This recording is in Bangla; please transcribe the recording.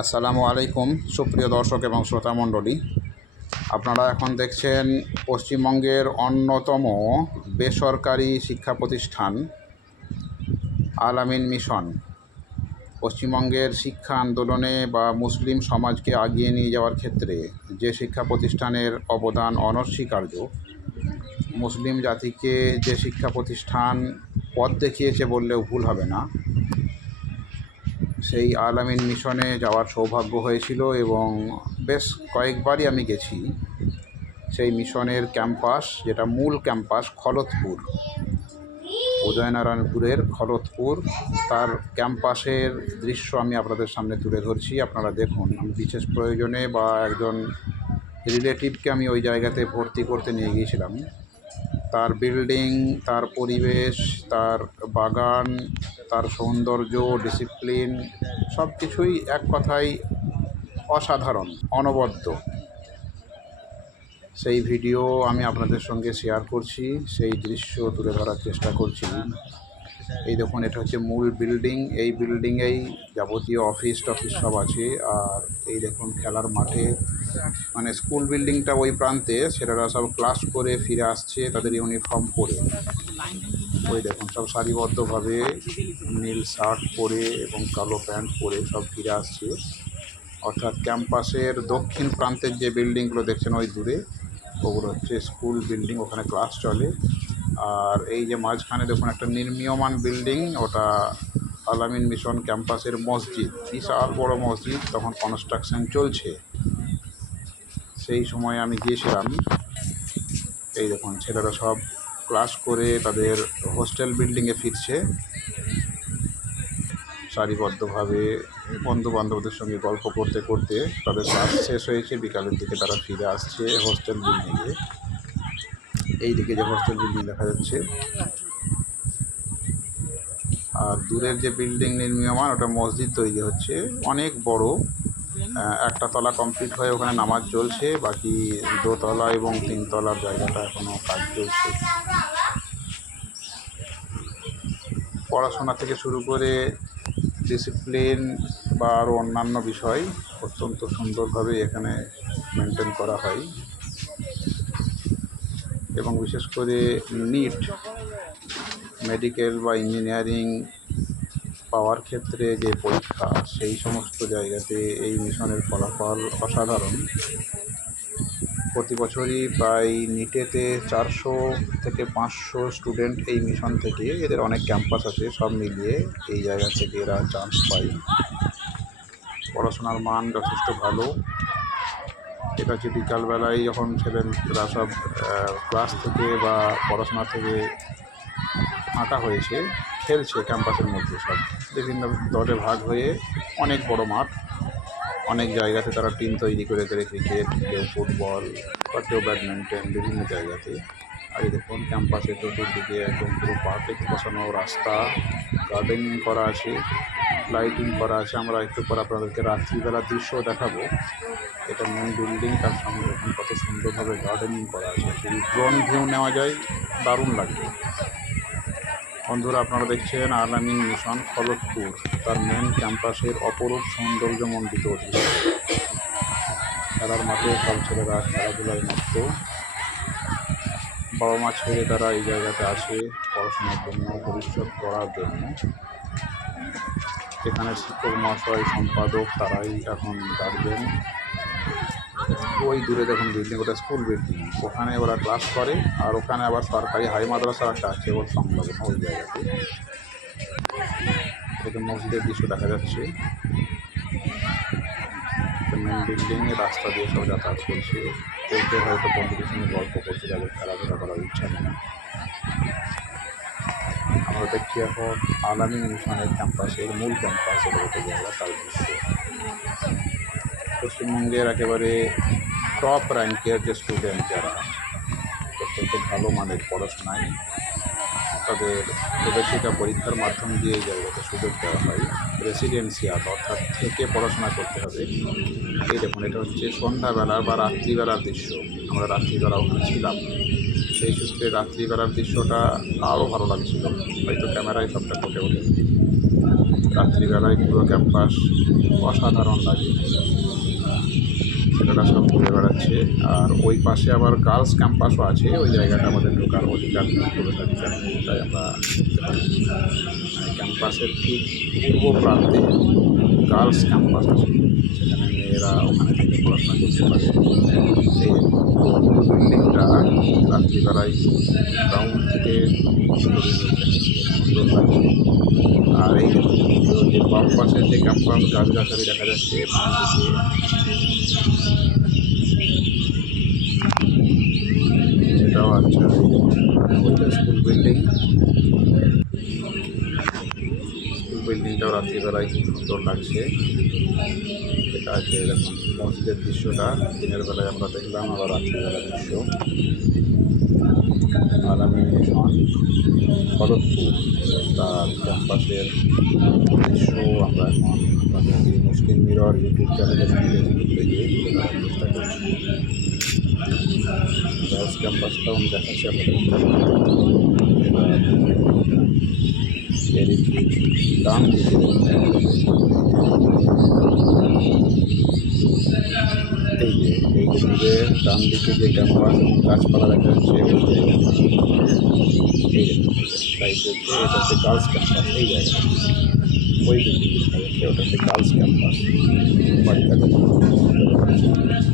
আসসালামু আলাইকুম, সুপ্রিয় দর্শক এবং শ্রোতা মণ্ডলী। আপনারা এখন দেখছেন পশ্চিমবঙ্গের অন্যতম বেসরকারি শিক্ষা প্রতিষ্ঠান আলামিন মিশন। পশ্চিমবঙ্গের শিক্ষা আন্দোলনে বা মুসলিম সমাজকে আগিয়ে নিয়ে যাওয়ার ক্ষেত্রে যে শিক্ষা প্রতিষ্ঠানের অবদান অনস্বীকার্য, মুসলিম জাতিকে যে শিক্ষা প্রতিষ্ঠান পথ দেখিয়েছে বললেও ভুল হবে না। সেই আলামিন মিশনে যাওয়ার সৌভাগ্য হয়েছিল এবং বেশ কয়েকবারই আমি গেছি সেই মিশনের ক্যাম্পাস, যেটা মূল ক্যাম্পাস, খলতপুর, উদয়নারায়ণপুরের খলতপুর। তার ক্যাম্পাসের দৃশ্য আমি আপনাদের সামনে তুলে ধরছি, আপনারা দেখুন। আমি বিশেষ প্রয়োজনে বা একজন রিলেটিভকে আমি ওই জায়গাতে ভর্তি করতে নিয়ে গিয়েছিলাম। তার বিল্ডিং তার পরিবেশ, তার বাগান, তার সৌন্দর্য ডিসিপ্লিন সব কিছুই এক কথায় অসাধারণ, অনবদ্য। সেই ভিডিও আমি আপনাদের সঙ্গে শেয়ার করছি, সেই দৃশ্য তুলে ধরার চেষ্টা করছি। এই দেখুন, এটা হচ্ছে মূল বিল্ডিং এই বিল্ডিংয়েই যাবতীয় অফিস টফিস সব আছে। আর এই দেখুন, খেলার মাঠে মানে স্কুল বিল্ডিংটা ওই প্রান্তে, ছেলেরা সব ক্লাস করে ফিরে আসছে তাদের ইউনিফর্ম পরে। ওই দেখুন, সব সারিবদ্ধভাবে নীল শার্ট পরে এবং কালো প্যান্ট পরে সব ফিরে আসছে। অর্থাৎ ক্যাম্পাসের দক্ষিণ প্রান্তের যে বিল্ডিংগুলো দেখছেন ওই দূরে, ওগুলো হচ্ছে স্কুল বিল্ডিং ওখানে ক্লাস চলে। আর এই যে মাঝখানে দেখুন একটা নির্মীয়মান বিল্ডিং ওটা আলামিন মিশন ক্যাম্পাসের মসজিদ। বিশাল বড় মসজিদ, তখন কনস্ট্রাকশন চলছে। সেই সময় আমি গিয়েছিলাম। এই দেখুন, ছেলেরা সব ক্লাস করে তাদের হোস্টেল বিল্ডিংয়ে ফিরছে। সারিবদ্ধভাবে বন্ধু বান্ধবদের সঙ্গে গল্প করতে করতে তাদের ক্লাস শেষ হয়েছে। বিকালের দিকে তারা ফিরে আসছে হোস্টেল বিল্ডিংয়ে এই দিকে যে হোস্টেল বিল্ডিং দেখা যাচ্ছে। আর দূরের যে বিল্ডিং নির্মীয়মান, ওটা মসজিদ তৈরি হচ্ছে। অনেক বড়। একটা তলা কমপ্লিট হয়ে ওখানে নামাজ চলছে। বাকি দোতলা এবং তিনতলার জায়গাটা এখনও কাজ চলছে। পড়াশোনা থেকে শুরু করে ডিসিপ্লিন বা আরও অন্যান্য বিষয় অত্যন্ত সুন্দরভাবে এখানে মেনটেন করা হয়। এবং বিশেষ করে নিট মেডিকেল বা ইঞ্জিনিয়ারিং পাওয়ার ক্ষেত্রে যে পরীক্ষা, সেই সমস্ত জায়গাতে এই মিশনের ফলাফল অসাধারণ। প্রতি বছরই প্রায় নিটেতে চারশো থেকে পাঁচশো স্টুডেন্ট এই মিশন থেকে, এদের অনেক ক্যাম্পাস আছে, সব মিলিয়ে এই জায়গা থেকে এরা চান্স পায়। পড়াশোনার মান যথেষ্ট ভালো। এটা হচ্ছে বিকালবেলায় যখন ছেলেরা সব ক্লাস থেকে বা পড়াশোনা থেকে ফাঁকা হয়েছে, খেলছে ক্যাম্পাসের মধ্যে সব। বিভিন্ন দলে ভাগ হয়ে অনেক বড় মাঠ, অনেক জায়গাতে তারা টিম তৈরি করে করে ক্রিকেট কেউ ফুটবল বা কেউ ব্যাডমিন্টন বিভিন্ন জায়গাতে। আর দেখুন ক্যাম্পাসে চতুর্দিকে একদম পুরো পারফেক্ট বসানো রাস্তা গার্ডেনিং করা আছে। লাইটিং করা আছে। আমরা একটু পর আপনাদেরকে রাত্রিবেলার দৃশ্য দেখাবো। এটা মেন বিল্ডিং তার সামনে দেখুন কত সুন্দরভাবে গার্ডেনিং করা আছে। যদি ড্রোন ভিউ নেওয়া যায়, দারুণ লাগবে। বন্ধুরা, আপনারা দেখছেন আলামিন মিশন খলতপুর তার মেন ক্যাম্পাসের অপরূপ সৌন্দর্যমণ্ডিত খেলার মাঠে সব ছেলেরা খেলাধুলায় মত্ত বাবা মা ছেড়ে তারা এই জায়গাতে আসে পড়াশোনার জন্য, ভবিষ্যৎ করার জন্য। এখানে শিক্ষক মহাশয়, সম্পাদক তারাই এখন গার্জেন ওই দূরে দেখুন বিল্ডিং ওটা স্কুল বিল্ডিং ওখানে ওরা ক্লাস করে, আর ওখানে আবার সরকারি হাই মাদ্রাসা একটা আছে, ওর সংলগ্ন ওই জায়গাতে। মসজিদের দৃশ্য দেখা যাচ্ছে। মেন বিল্ডিং রাস্তা দিয়ে সব যাতায়াত করছে। কেউ কেউ হয়তো বন্ধুদের সঙ্গে গল্প করছে, যাদের খেলাধুলা করার ইচ্ছা নেই। আমরা দেখছি এখন আলামী মিশনের ক্যাম্পাসের মূল ক্যাম্পাস এটা জায়গা তার দৃশ্য পশ্চিমবঙ্গের একেবারে টপ র্যাঙ্কের যে স্টুডেন্ট যারা, অত্যন্ত ভালো মানের পড়াশোনায়, তাদের প্রবেশিকা পরীক্ষার মাধ্যম দিয়ে জায়গাতে সুযোগ দেওয়া হয় রেসিডেন্সিয়াল অর্থাৎ থেকে পড়াশোনা করতে হবে। এই দেখুন, এটা হচ্ছে সন্ধ্যাবেলার বা রাত্রিবেলার দৃশ্য। আমরা রাত্রিবেলা ওখানে ছিলাম। সেই সূত্রে রাত্রিবেলার দৃশ্যটা আরও ভালো লাগছিল। হয়তো ক্যামেরায় সবটা ফুটে ওঠে। রাত্রিবেলায় পুরো ক্যাম্পাস অসাধারণ লাগে। সেটা সব ঘুরে বেড়াচ্ছে। আর ওই পাশে আবার গার্লস ক্যাম্পাসও আছে। ওই জায়গাটা আমাদের ঢোকার অধিকার নেই করে থাকি কারণ তাই আমরা ক্যাম্পাসের ঠিক পূর্ব প্রান্তে গার্লস ক্যাম্পাস আছে সেখানে মেয়েরা ওখানে থেকে পড়াশোনা করতে পারে এই বিল্ডিংটা রাত্রিবেলায় গ্রাউন্ড থেকে ছবি তুলছেন, সুন্দর লাগছে আর এই দেখুন, যে বাম পাশে যে ক্যাম্পাস গাছগাছালি দেখা যাচ্ছে বাম দিকে এটাও আচ্ছা এই দেখুন, ওইটা স্কুল বিল্ডিং স্কুল বিল্ডিংটাও রাত্রিবেলায় খুব সুন্দর লাগছে। এটা আছে এরকম মসজিদের দৃশ্যটা। দিনের বেলায় আমরা দেখলাম, আবার রাত্রিবেলার দৃশ্য। আগামী মিশন খড়গপুর, তার ক্যাম্পাসের দৃশ্য আমরা এখন আপনাদের মুসলিম মিরর ইউটিউব চ্যানেলের তুলে ধরার চেষ্টা করছি। ক্যাম্পাসটাও আমি দেখাচ্ছি আপনাদের এর ঠিক ডান দিকে এই যে এই যে দূরে ডান দিকে যে ক্যাম্পাস গাছপালা দেখা যাচ্ছে ওই জায়গাটা এই সাইড হচ্ছে এটা হচ্ছে গার্লস ক্যাম্পাস এই জায়গাটা ওই বিল্ডিং দেখা যাচ্ছে ওটা হচ্ছে গার্লস ক্যাম্পাস বাড়িটা দেখুন